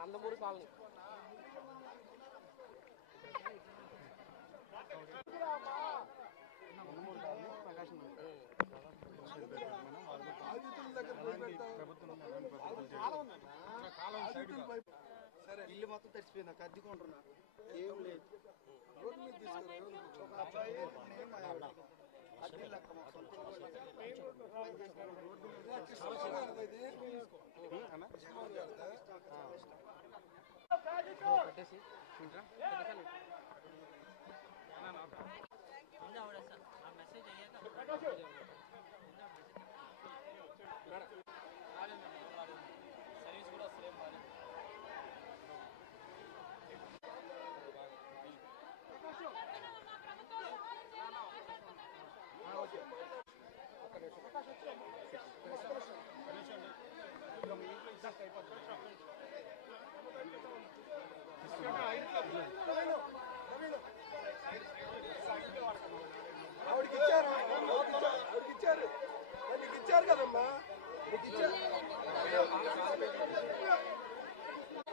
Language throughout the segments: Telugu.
నందమూరి కాలనీ ఇల్లు మొత్తం తడిచిపోయింది. నాకు అద్దెకుంటున్నా ఏం లేదు. రోడ్డు మీద తీసుకురా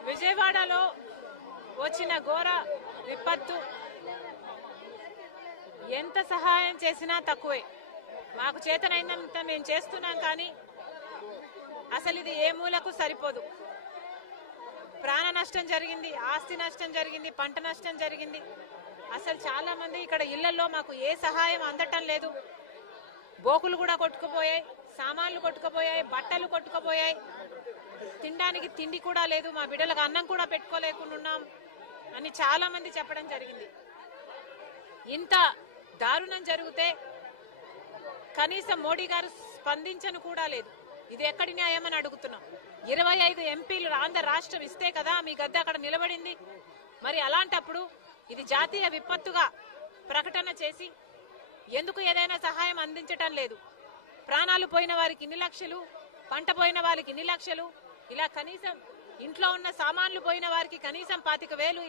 విజయవాడలో వచ్చిన ఘోర విపత్తు ఎంత సహాయం చేసినా తక్కువే. మాకు చేతనైనంత మేము చేస్తున్నాం, కానీ అసలు ఇది ఏ మూలకు సరిపోదు. ప్రాణ నష్టం జరిగింది, ఆస్తి నష్టం జరిగింది, పంట నష్టం జరిగింది. అసలు చాలా మంది ఇక్కడ ఇళ్లలో మాకు ఏ సహాయం అందటం లేదు. బోకులు కూడా కొట్టుకుపోయాయి, సామాన్లు కొట్టుకుపోయాయి, బట్టలు కొట్టుకుపోయాయి, తినడానికి తిండి కూడా లేదు, మా బిడ్డలకు అన్నం కూడా పెట్టుకోలేకున్నాం అని చాలా మంది చెప్పడం జరిగింది. ఇంత దారుణం జరిగితే కనీసం మోడీ గారు స్పందించను కూడా లేదు. ఇది ఎక్కడి న్యాయం అని అడుగుతున్నాం. 25 ఎంపీలు ఆంధ్ర రాష్ట్రం ఇస్తే కదా మీ గద్దె అక్కడ నిలబడింది. మరి అలాంటప్పుడు ఇది జాతీయ విపత్తుగా ప్రకటన చేసి ఎందుకు ఏదైనా సహాయం అందించటం లేదు? ప్రాణాలు పోయిన వారికి ఇన్ని లక్షలు, పంట పోయిన వారికి ఇన్ని లక్షలు, ఇలా కనీసం ఇంట్లో ఉన్న సామాన్లు పోయిన వారికి కనీసం 25,000